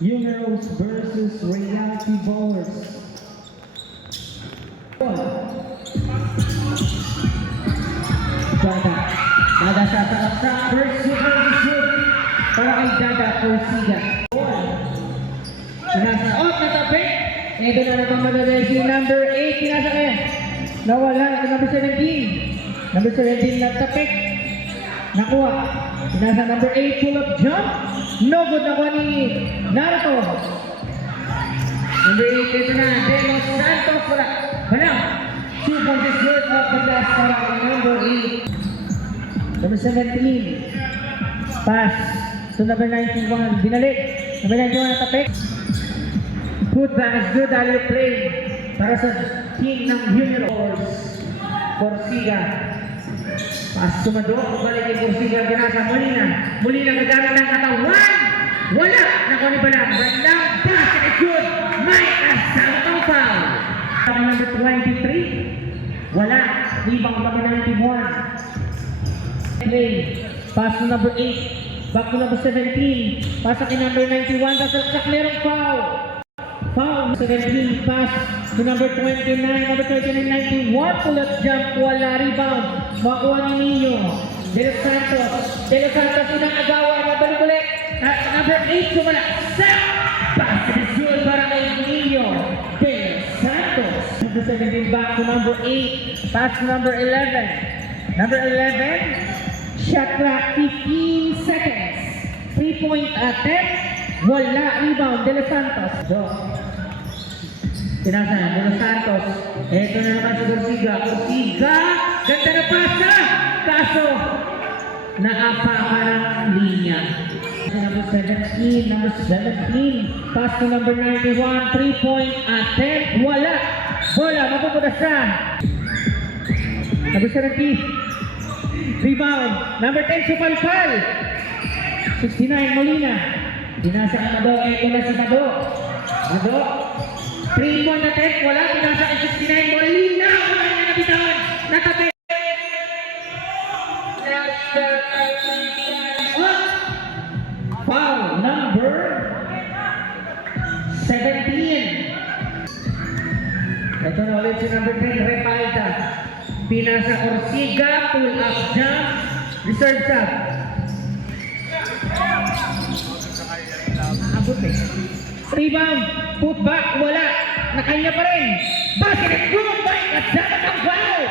Euros versus Reality Ballers. Dada sa first super shoot para kay Dada Orsiga. Nasa off na tabi. Ito na naman madali si number 8. Pinasa kaya. Nawala. Number 17. Number 17 na tapik. Nakuha. Pinasa number 8 pull up jump. No good nakuha ni Naruto. Number 8 ito na. De Los Santos. Wala. Wala. 2 points is good. Not the last para kay number 8. Number 17. Pass to number 91. Binalik. Number 91 na tapik. Put back is good. Alley play para sa team ng Universe. Orsiga. Pass sumado. Balik ni Orsiga. Binasa Molina. Molina gagamit ng katawan. Wala. Nakuha ni Balang. Balang. Basket is good. May asang foul. Number 23. Wala. Rebound number 91. Play. Pass to number 8. Back to number 17. Pass kay number 91. Tapos merong foul. Foul. 17. Pass to number 29. Number 29, 91. Pull-up jump. Wala. Rebound. Makuha ni Nino. De Los Santos. De Los Santos inang agawa. Mabalik ulit. Number 8. Sumala. Set. Pass is good para kay Nino. De Los Santos. Number 17. Back to number 8. Pass to number 11. Number 11. Shot clock 15 seconds. 3-point attempt. Wala. Rebound. De Los Santos. Pinasa. De Los Santos. Ito na naman si Orsiga. Orsiga. Ganda na pasa. Kaso, naapakarang linya. Number 17. Number 17. Pass to number 91. 3-point attempt. Wala. Bola. Mapupunta sa number 17. Rebound. Number 10, Supalpal. 69, Molina. Binasa ang Mado. Ito na si Mado. Mado. 3-point attempt. Wala. Binasa ang 69, Molina. Wala niya nabitawan. Natabi. Foul. Number 17. Ito na ulit si number 10, Repalda. Pinasa Orsiga, pull up jump, reserve shot. Abot eh. Rebound, put back, wala. Nakanya pa rin. Basket is good by Kasama ng foul.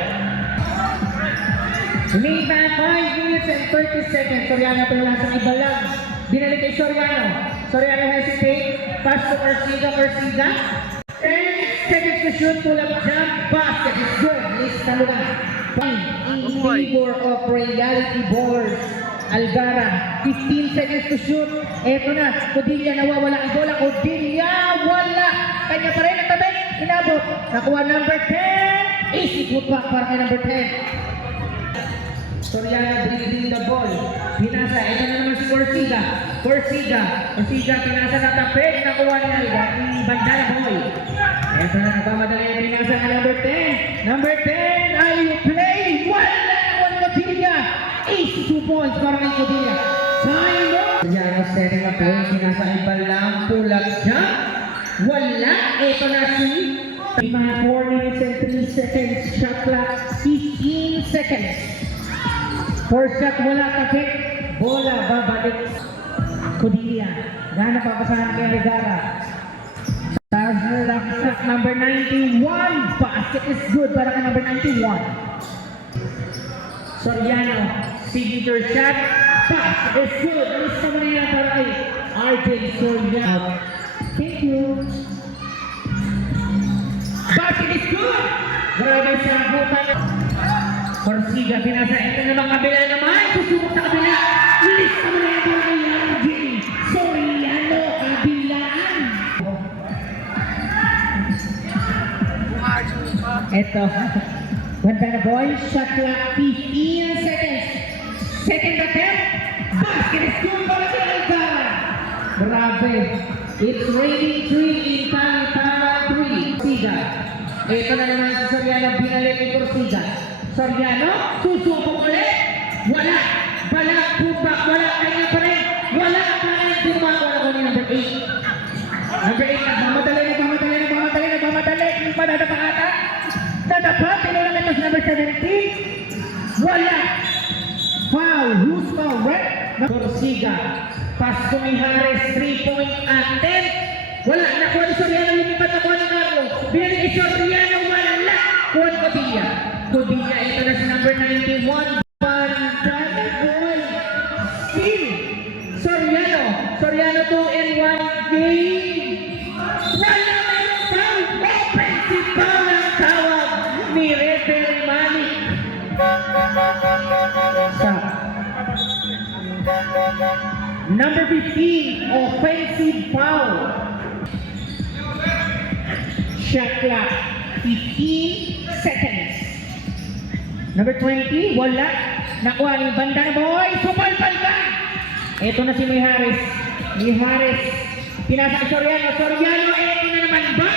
Lumipa 5 minutes and 30 seconds. Soriano pa lang sa iba lang. Binalik kay Soriano. Soriano hesitate. Pass to Orsiga, Orsiga. 10 seconds to shoot, pull up jump, basket is good. Lista lugar. In favor of Reality Ballers. Algara, 15 seconds to shoot. Eto na, Codilla nawawala ang bola. Codilla, wala. Kanya pa rin ang tabi. Inabot. Nakuha number 10. Easy put back para kay number 10. Soriano dribbling the ball. Pinasa. Ito na naman si Orsiga. Orsiga, pinasa na tapik. Nakuha ni Alga. Bandala boy. Ito na nagmamadali ang pinasa na number 10. Number 10, I play. Wala nakuha ni Codilla. Easy 2 points para kay Codilla. Time up. Soriano setting up point. Pinasa ang balang. Pull up jump. Wala. Ito na si 4 minutes and 3 seconds. Shot clock 15 seconds. First shot, wala tapik. Bola, babalik. Codilla. Gana papasahan kay Algara. Shot number 91. Basket is good para kay number 91. Soriano. Signature shot. Pass is good. Gusto mo na yan para kay Arjen Soriano. Thank you. Basket is good. Grabe sa butan. Orsiga, pinasa. Ito naman kabila naman. Susubok sa kabila. Lilis ka mo na yan para kay Arjen Soriano. Kabilaan. Ito. Ganda na boy. Shot clock 15 seconds. Second attempt. Basket is good para kay Algara. Grabe. It's raining 3 in Talitara 3. Orsiga. Ito na naman si Soriano. Binalik ni Orsiga. Soriano. Susubok ulit. Wala. Bala. Pupak. Wala. Kanya pa rin. Wala. Kanya. Wala ko ni number 8. Number 8, nagmamadali. Madadapa ata. Dadapa, tinulong ito sa number 17. Wala. Foul. Who's foul, right? Corsiga. Pass to Mijares, 3-point attempt. Wala. Nakuha ni Soriano, lumipat nakuha ni Carlo. Binalik ni Soriano, wala. Kuha ni Codilla. Codilla, ito na si number 91. Boy. Still. Soriano 2 in 1 game. Wala na yung foul. Offensive foul ang tawag ni Referee Malik. Stop. Number 15, offensive foul. Shot clock, 15 seconds. Number 20, wala. Nakuha ni banda na boy. Supalpal ka! Ito na si Mijares. Pinasa ni Soriano. Ito na naman ba?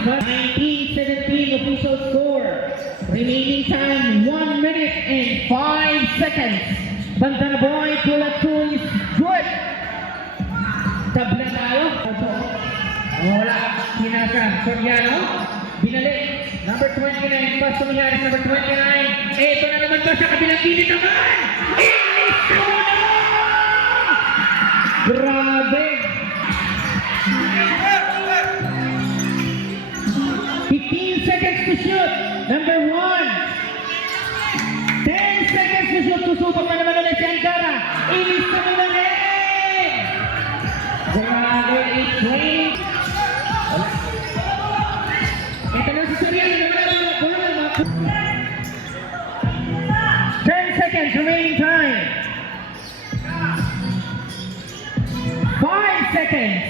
19-17 official score. Remaining time 1 minute and 5 seconds. Banda na boy. Pull up 2 is good. Tabla tayo. Wala. Pinasa Soriano. Binalik. Number 29, pass to Mijares, number 29. Ito na naman ba sa kabilang pilit naman? Inis na mo naman! Grabe! 15 seconds to shoot. Number 1. 10 seconds to shoot. Susubok na naman ulit si Angara. Inis na mo naman eh! Grabe, 8-20. Ito na si Soriano. 10 seconds remaining time. 5 seconds.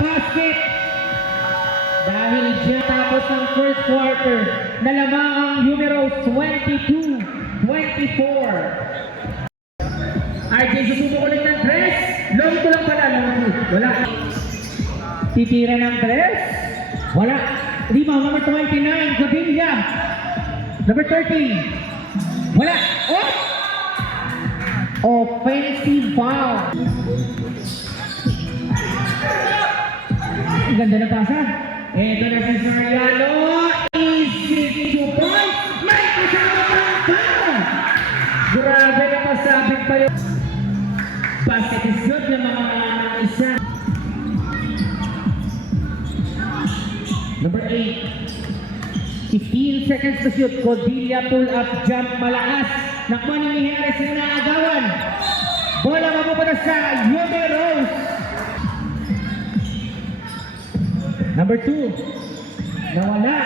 Basket. Dahil dyan tapos ng first quarter, nalamang ang numeros 22-24. RJ, susubok ulit ng dress. Long ko lang pala. Wala. Titira ng dress. Wala. Rebound number 29. Codilla. Number 13. Wala. Oh! Offensive foul. Ang ganda na pasa. Ito na si Soriano. Easy 2 points. May kasama ng foul. Grabe na pasabit pa yun. Basket is good na mga isa. Number 8. 15 seconds to shoot. Codilla pull up jump malakas. Nakuha ni Mijares na naagawan. Bola mapupunta sa Yobe Rose. Number 2. Nawala.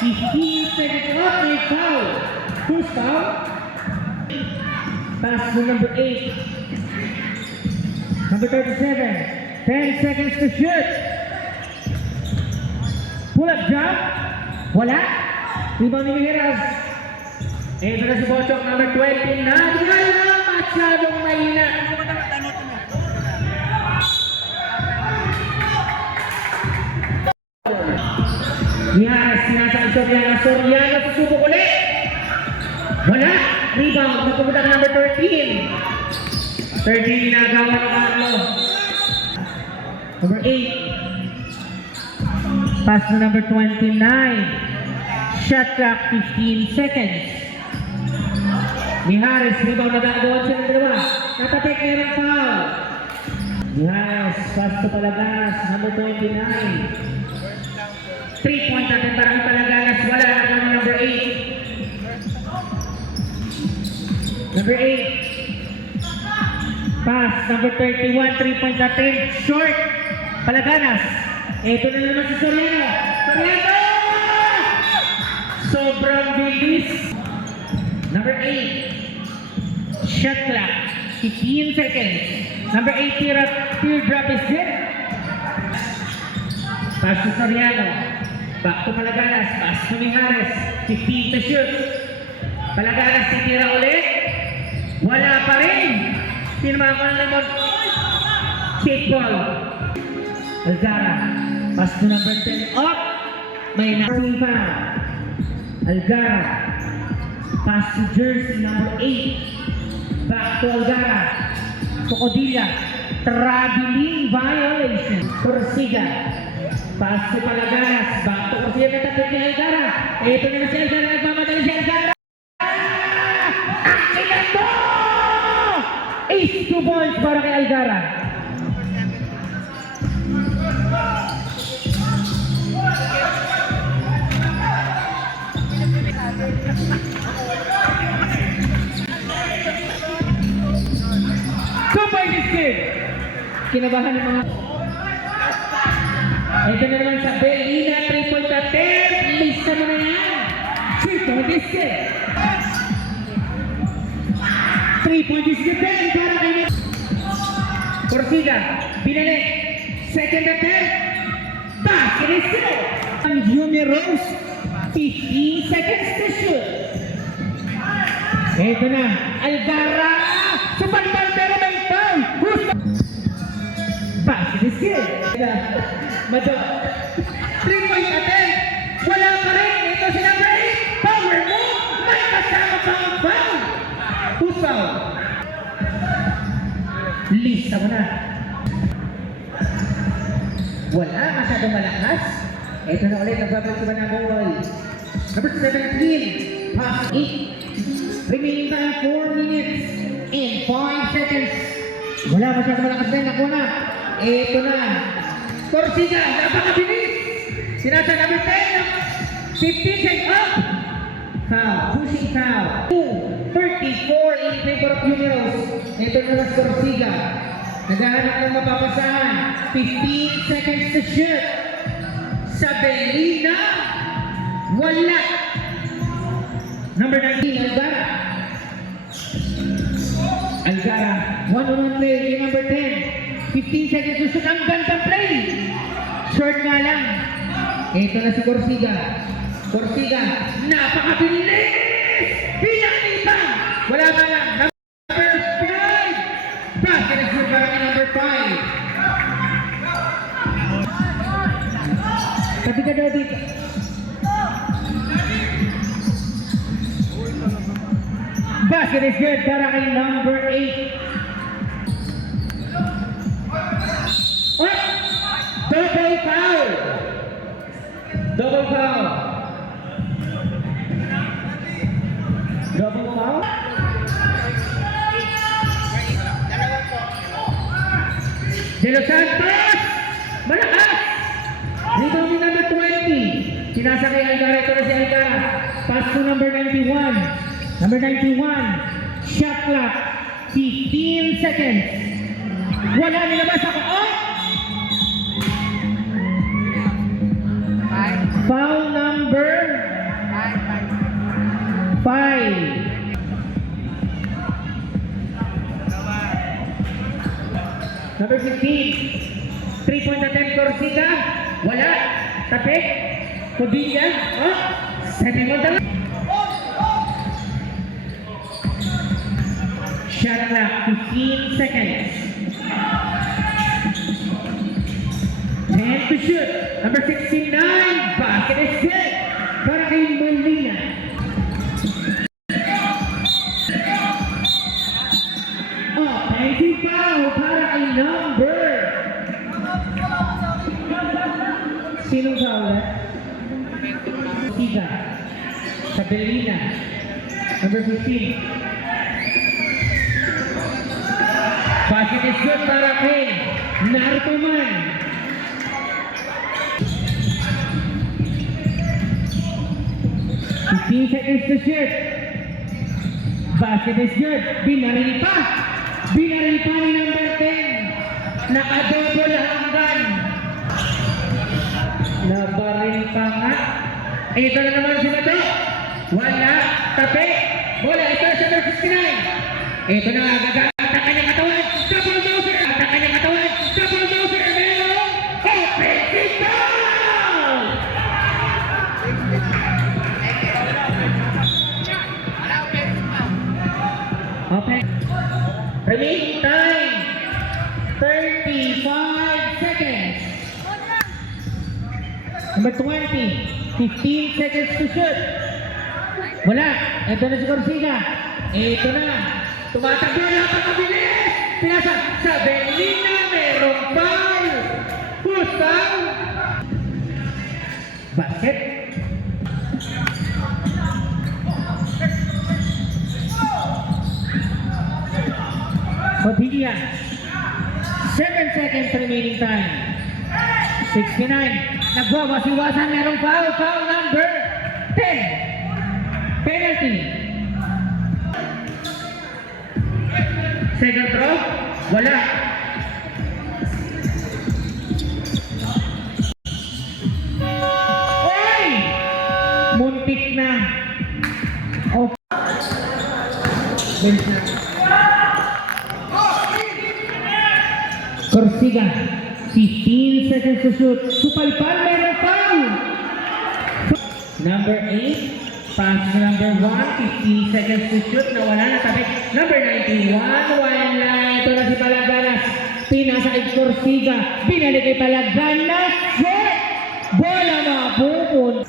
15 seconds off. May foul. Who's foul? Pass to number 8. Number 37. 10 seconds to shoot. Pull up jump. Wala. Rebound ni Mijares. Ito na si Bochok, number 29. Wala. Masyadong mahina. Mijares, sinasa ang Soriano. Soriano, susubok ulit. Wala. Rebound. Napupunta ka number 13. 13 ginagawa ng Carlo. Number 8. Pass to number 29. Shot clock 15 seconds. Mijares, rebound na gagawin siya ng dalawa. Natatek na yung foul. Mijares, pass to Palaganas, number 29. 3-point natin para ang Palaganas. Wala na kami number 8. Number 8. Pass, number 31, 3-point natin. Short. Palaganas. Ito na naman si Soriano. Soriano! Sobrang bilis. Number 8. Shot clock. 15 seconds. Number 8, teardrop is good. Pass to Soriano. Back to Palaganas. Pass to Mijares. 15 to shoot. Palaganas titira ulit. Wala pa rin. Pinamahan ko ng lemon. Kick ball. Alzara. Pass to number 10. Up. May naking foul. Algara. Pass to jersey number 8. Back to Algara. Tocodilla. Traveling violation. Corsiga. Pass to Palagaras. Back to Corsiga. Natapit ni Algara. Ito na si Algara. Nagmamadali si Algara. Ang ilan mo! Ace 2 points para kay Algara. Super Discord! Kinabahan ng mga... Ito na naman sa Belina, 3-point attempt. Lista mo na yan. Super Discord! 3-point Discord din para kayo. Corsiga, binalik. Second attempt. Basket is good. Ang Junior Rose, 15 seconds to shoot. Ito na, Algara. Supalitan pero may foul. Gusto. Basket is good. Mato. 3-point attempt. Wala pa rin. Ito sila break. Power mo. May kasama pa ang foul. Who's foul? Lista mo na. Wala masyadong malakas. Ito na ulit. Nagbabalik si Banaboy. Number 17. Pass 8. Remaining time 4 minutes and 5 seconds. Wala masyadong malakas din. Nakuha na. Ito na. Corsiga. Napakabilis. Sinasa number 10. 15 seconds up. Foul. Pushing foul. 34 in favor of Juniors. Ito na si Corsiga. Naghahanap ng mapapasahan. 15 seconds to shoot. Sa Belina, wala. Number 19, Algara. Algara, 1-on-1 play kay number 10. 15 seconds to shoot. Ang gandang play. Short nga lang. Ito na si Corsiga. Corsiga, napakabilis! Pinakita! Wala ba lang. Number 5! Basket is good para kay number 5. Tapi ka daw dito. Basket is good para kay number 8. Oh! Double foul! Double foul! Double foul? De Los Santos! Malakas! Dito ni number 20. Sinasa kay Algara. Ito na si Algara. Pass to number 91. Number 91. Shot clock. 15 seconds. Wala nilabas ako. Oh! Foul number 5. Number 15. 3-point attempt Corsiga. Wala. Tapik. Codilla. Oh. 7 mo dala. Shot clock. 15 seconds. 10 to shoot. Number 69. Basket is good. Para kay Molina. Offensive foul para kay number. Sinong foul? Tiga. Sa Belina. Number 15. Basket is good para kay Narcoman. Seconds to shoot. Basket is good. Binaril pa. Binaril pa ni number 10. Nakadouble hanggan. Nabaril pa nga. Ito na naman si Mato. Wala. Tabi. Bola. Ito sa number 69. Ito na. Gagamit ang kanyang katawan. Double dozer. Ang kanyang katawan. Double dozer. Meron. Offensive foul. Okay. Remaining time 35 seconds. Number 20. 15 seconds to shoot. Wala. Ito na si Corsica. Ito na. Tumatakbo na pagkabilis. Pinasa sa Belina. Merong foul. Hustang. Basket. Padilla. 7 seconds remaining time. 69. Nagwawasiwasan, merong foul. Foul number 10. Penalty. Second throw. Wala. Oy! Muntik na. Oh. Bench na. Corsica, 15 seconds to shoot. Supalpal, meron foul. Number 8, pass to number 1, 15 seconds to shoot. Nawala na tabi. Number 91, wala. Ito na si Palaganas. Pinasa kay Corsica. Binalik kay Palaganas. Shot! Bola mapupun.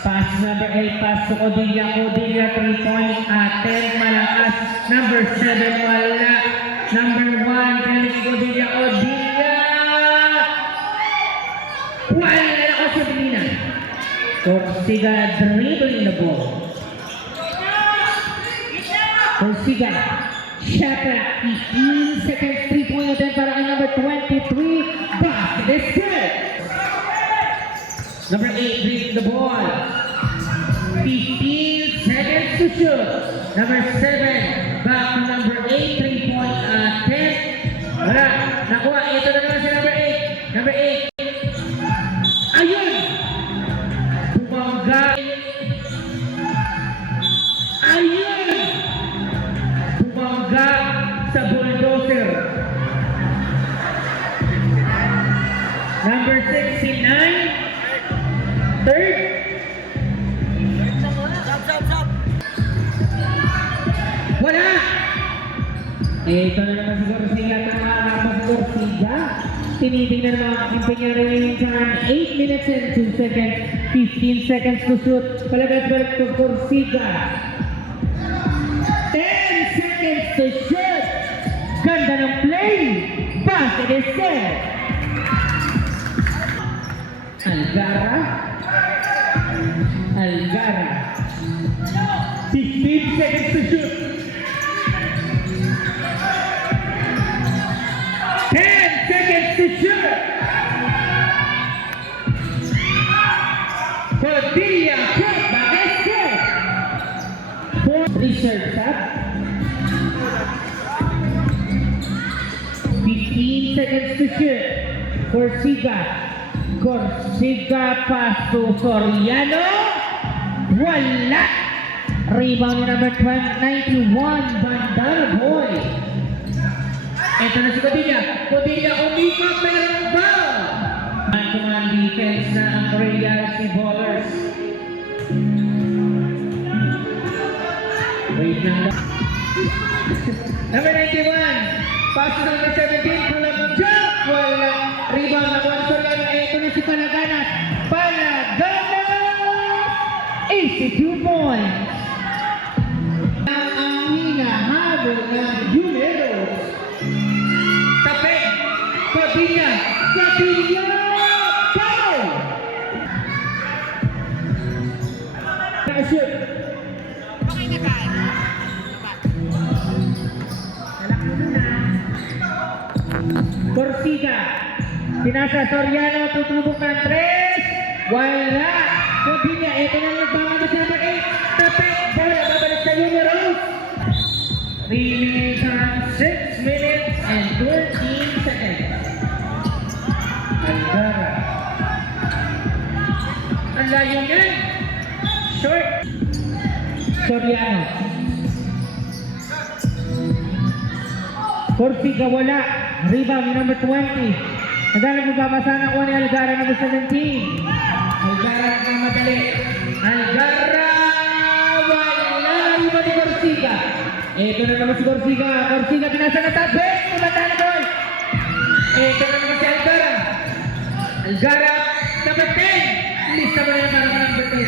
Pass to number 8, pass to Codilla. Codilla, 3-point attempt. Malakas. Number 7, wala. Number 1, Felix Codilla. Codilla! Wala na ako sa Belina. Corsica dribbling the ball. Corsica, shot at 15 seconds, 3-point attempt para kay number 23. Basket is good. Number 8 dribbling the ball. 15 seconds to shoot. Number 7, back to number 8, 3-point attempt. Wala, nakuha. Ito na naman si number 8. Number 8. Ayun! Bumangga. Ayun! Bumangga sa bulldozer. Number 69. Third. Wala! Ito na naman si Corsica. Nakakapa si Corsica. Tinitingnan ng mga kampanya remaining time. 8 minutes and 2 seconds. 15 seconds to shoot. Palagay to Corsica. 10 seconds to shoot. Ganda ng play. Basket is set. Algara. Algara. 15 seconds to shoot. 10 seconds to shoot. Codilla, quick, basket. 4 serves up. 15 seconds to shoot. Corsica. Corsica pass to Soriano. Wala. Rebound number 91, Bandar Boy. Ito na si Codilla. Codilla umikot, merong foul. Man-to-man defense na ang Real Ballers. Wait lang. Number 91, pass to number 17, pull up jump. Wala. Rebound na Juan Soriano. Ito na si Palaganas. Palaganas! 82 points. Ang hinahabol ng Jumeros. Tape. Codilla. Codilla! Foul! Shoot. Corsica. Pinasa Soriano. Tutubok ng 3. Wala. Codilla. Ito na nagbawa sa number 8. Tape. Bola. Babalik sa Jumeros. Remaining time 6 minutes and 13 seconds. Algara. Ang layo yan. Short. Soriano. Corsica wala. Rebound number 20. Naghanap magbabasa na kuha ni Algara number 17. Algara nagmamadali. Algara wala. Rebound ni Corsica. Ito na naman si Corsica. Corsica pinasa na tabi. Kumanda na doon. Ito na naman si Algara. Algara number 10. lista mo na para ka number 10.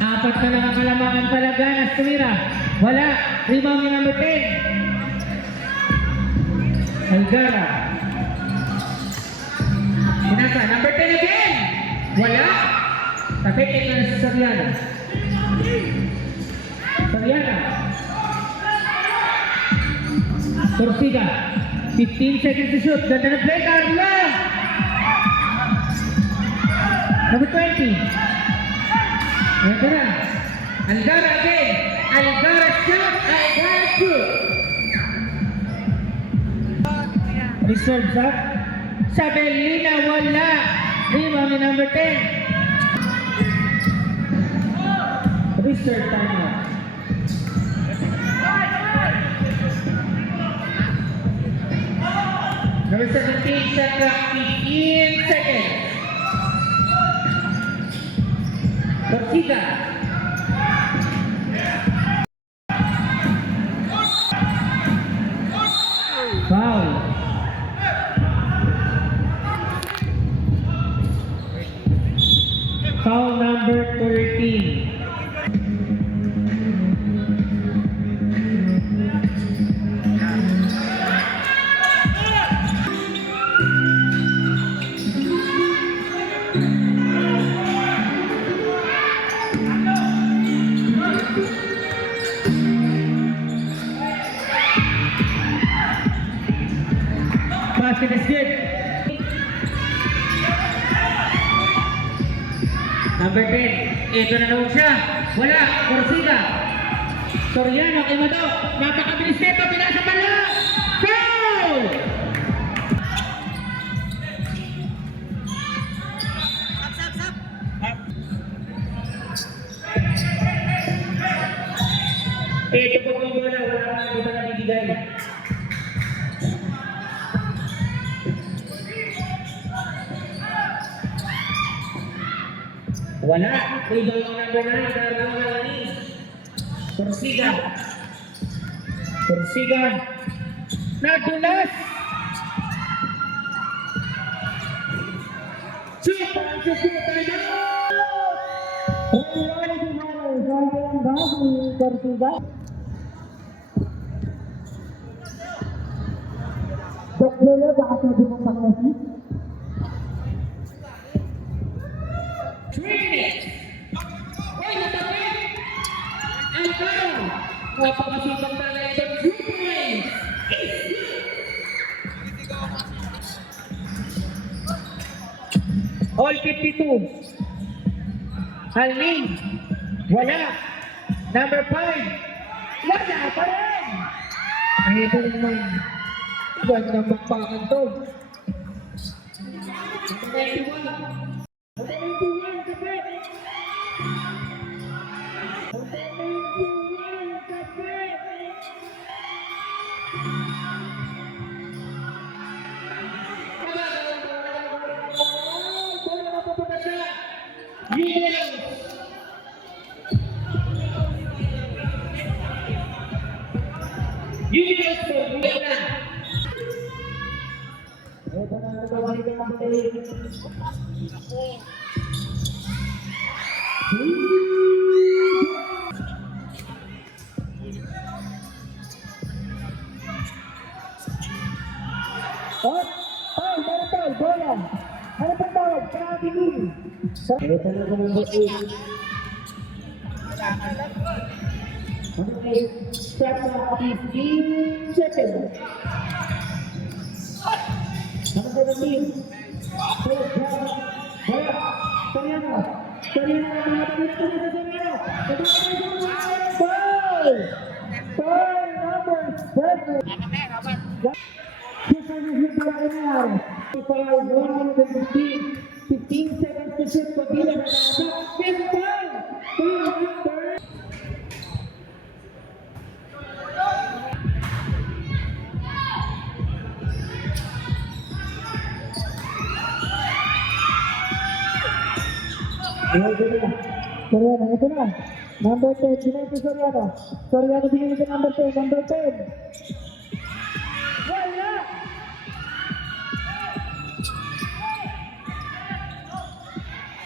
Apat na lang ang kalamangan talaga na tumira. Wala. Rebound yung number 10. Algara. Pinasa. Number 10 again. Wala. Tapik na sa Soriano. Soriano. Torsiga. 15 seconds to shoot. Ganda na play. Carlo. Number 20. Ito na. Algara again. Algara shoot. Algara shoot. Reserve sa Sabelina. Wala. Rebound ni number 10. Reserve timeout. Number 17, shot clock 15 seconds. Torsiga. Foul. Foul number 13. Basket is good. Number 10. Ito na naman siya. Wala. Torsiga. Soriano kay Mado. Napakabilis nito. Pinasa pala. Foul! Ito po kung wala. Wala kang iba na bibigay. Wala. Rebound ng number 9. Carlo Alanis. Torsiga. Torsiga. Nadulas. Shoot! Shoot! Torsiga. Dokternya bakal dengan pangasi. 3 minutes. Ay, natapit! Ang tao! Napakasipang talaga ito. 2 points! All 52. Halmin. Wala. Number 5. Wala pa rin. Ay, ito naman. Ganda magpakan to. Number 91. Ano pang tawag? Grabe ni. Ito na naman ba ito? Okay, step na 15 seconds. Number 17. Soriano. Soriano na mga pagkita na sa Soriano. Foul number 7. Foul 15 seconds to shoot. Pagila na natin. Foul number. Soriano, ito na. Number 10, binay si Soriano. Soriano binay si number 10. Number 10. Wala!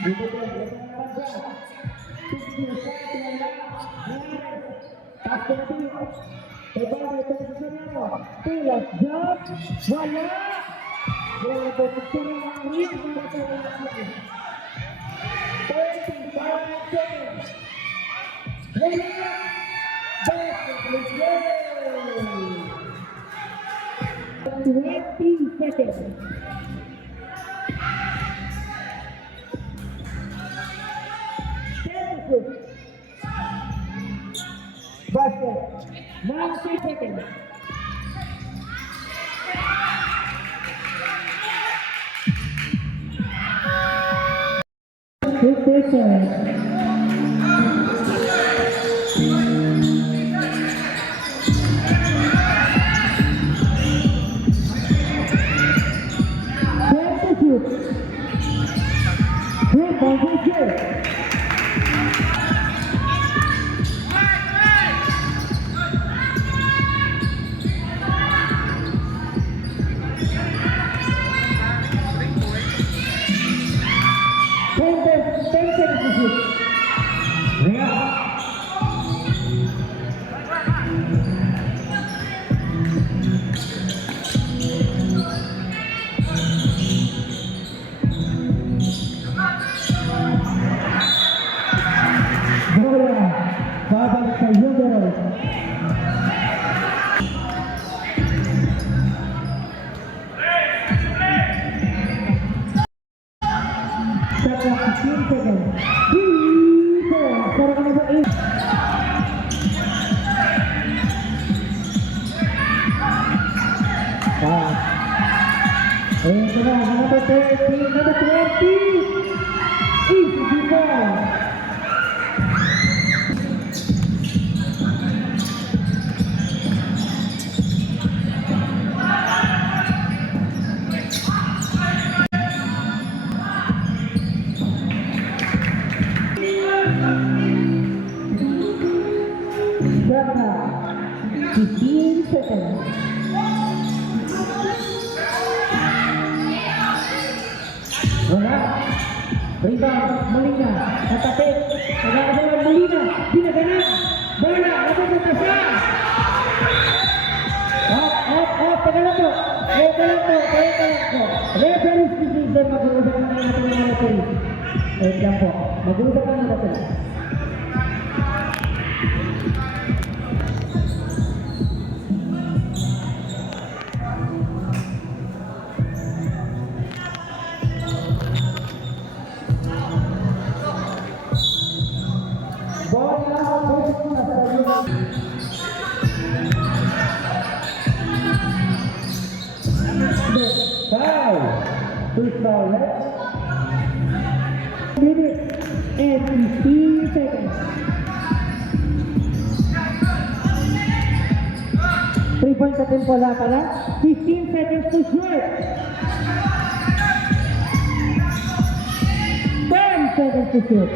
Dito po, ito naman siya. 60 sa wala. Tapos na ito. Tebal, ito sa Soriano. Tulad, jump. Wala. Wala po sa Soriano. Rin, wala po sa 25 seconds. Wala. Basket, yay! 20 seconds. Basket. 90 seconds. Good seconds. Babalik sa Junior. Setelah 15 seconds. Sekarang kena buat number 30, number 20. Easy ball. Berna, 15 seconds. Wala. Rebound, Molina. Natapit. Nagkakasalan, Molina. Pinaganan. Bola. Napagpunta siya. Off. Tagalan po. Tagalan po. Referee's decision. Mag-uusap na natin ng mga referee. Wait lang po. Mag-uusap na natin. First ball left. Minute and 15 seconds. 3-point ka tempo lang pala. 15 seconds to shoot. 10 seconds to shoot.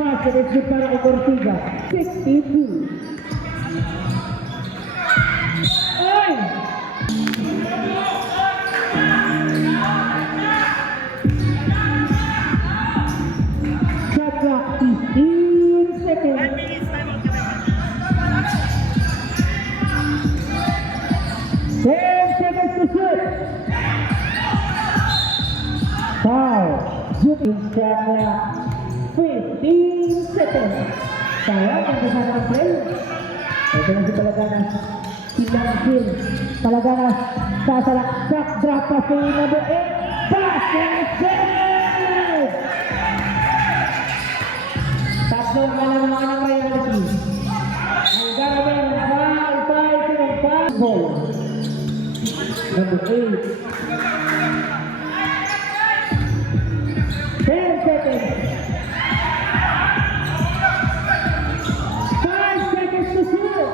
Basket is good para kay Corsiga. 62. Ay! Shot clock 15 seconds. 10 seconds to shoot. Foul. Shooting shot clock 15 seconds. Sayang ang kasama ng play. Ito na si Palaganas. Sinangkin. Palaganas. Sasalaksak. Drop pass to number 8. Basket set! Tatlong malaman ng reality. Ang gagawin ng foul ball. Number 8. 10 seconds. 5 seconds to shoot.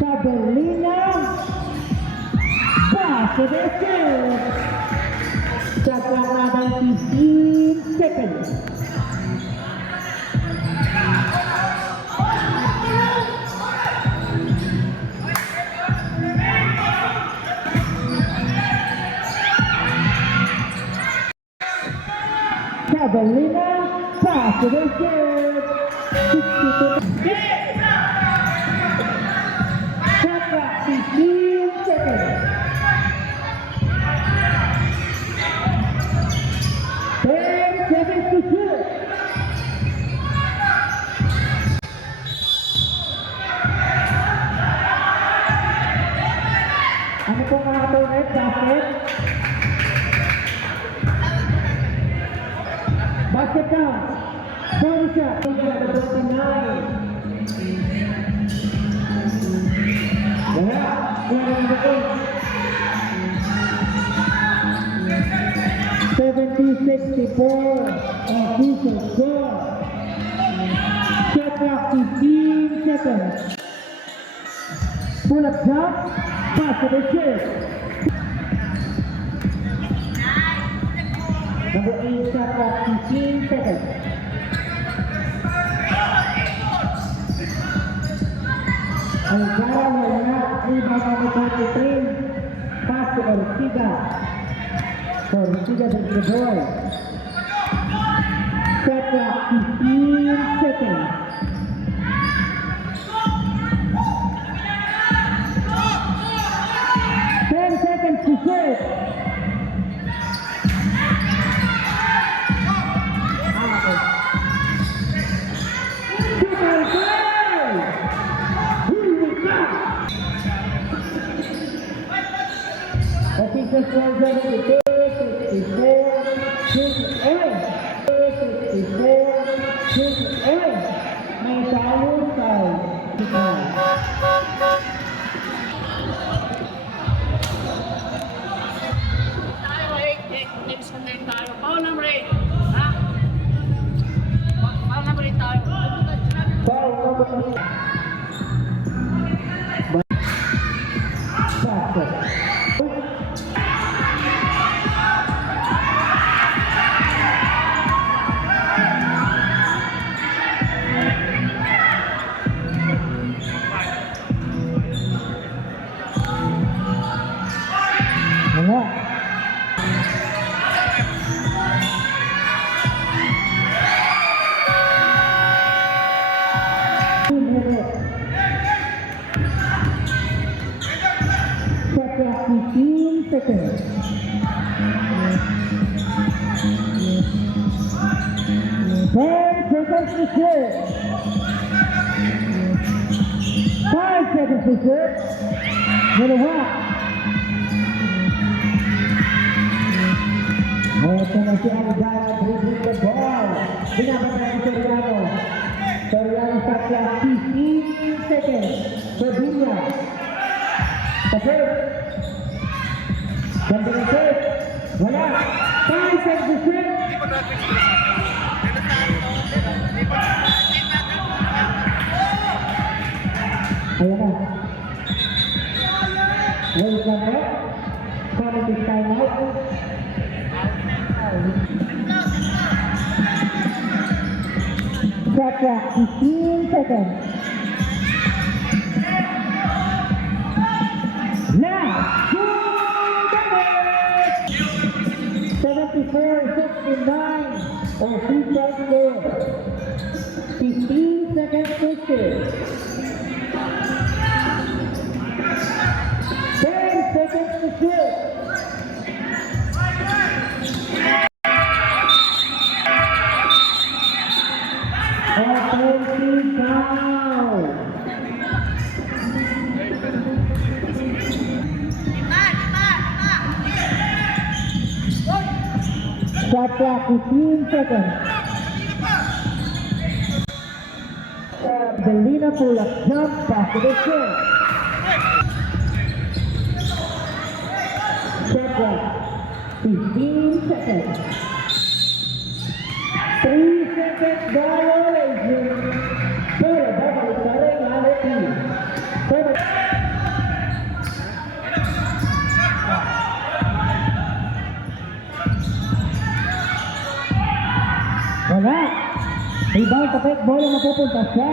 Sabelina. Basket is good. Shot clock natin 15 seconds. Adelina, pass to the serve. 62. Shot clock, 15 seconds. 10 seconds to shoot. Ano po mga opponent? Basket? Basket down. 40 shot. 29. Wala. Wala na ito. 70-64. Official score. Shot clock 15 seconds. Pull up jump. Pass to the shirt. Number 8 shot clock 15 seconds. Algara wala. Rebound number 33. Pass to Ortiga. Ortiga is the boy. Shot clock 15 seconds. 10 seconds to shoot. Super goal! Here we go! Official score 72, 64, 68. 64, 68. May talo kay Tikay. Foul number 8. Ha? Foul number 8 tayo. Foul number 8. Basket. Wala. Shot clock 15 seconds. 10 seconds to shoot. 5 seconds to shoot. Dalawa. Ito na si Algara dribbling the ball. Binabatan ni Soriano. Soriano shot clock 15 seconds. Sevilla. Tapos. Ganda na set. Wala. 5 seconds to shoot. Ayan na. Wait lang po. Comedy time out. Shot clock 15 seconds. Now, 74-69. Official score. 15 seconds to shoot. 10 seconds to shoot. Offensive foul. Shot clock 15 seconds. Adelina pull-up jump pass to the shirt. Shot clock 15 seconds. 3 seconds violation. Pero babalik na rin ang team. Wala. Rebound tapos bola mapupunta sa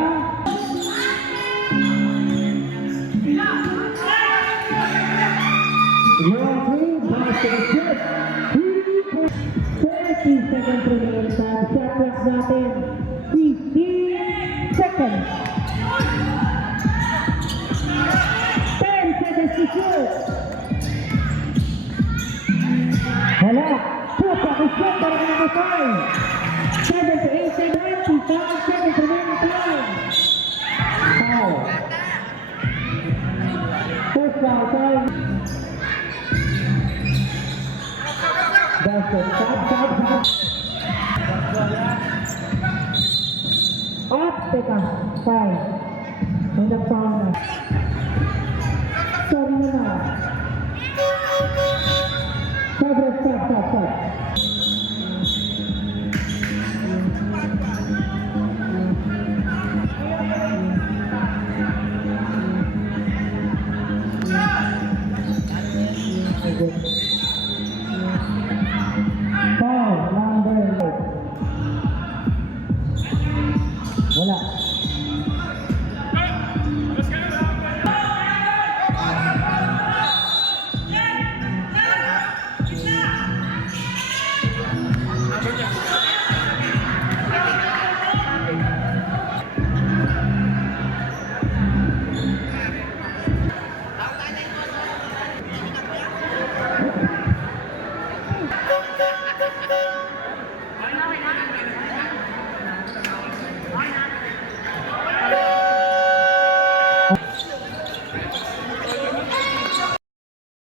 Long three, pass to the chest. 30 seconds remaining time. seconds. 10 seconds to shoot. Wala. Shoot, pakishoot para ka na 5. 7 to 8 seconds. 5 seconds remaining time. Foul. First foul, time. That's it. Stop. Up, teka. 5. Hanggang foul na. Sorry na na. Stop. Foul, number 8. Wala.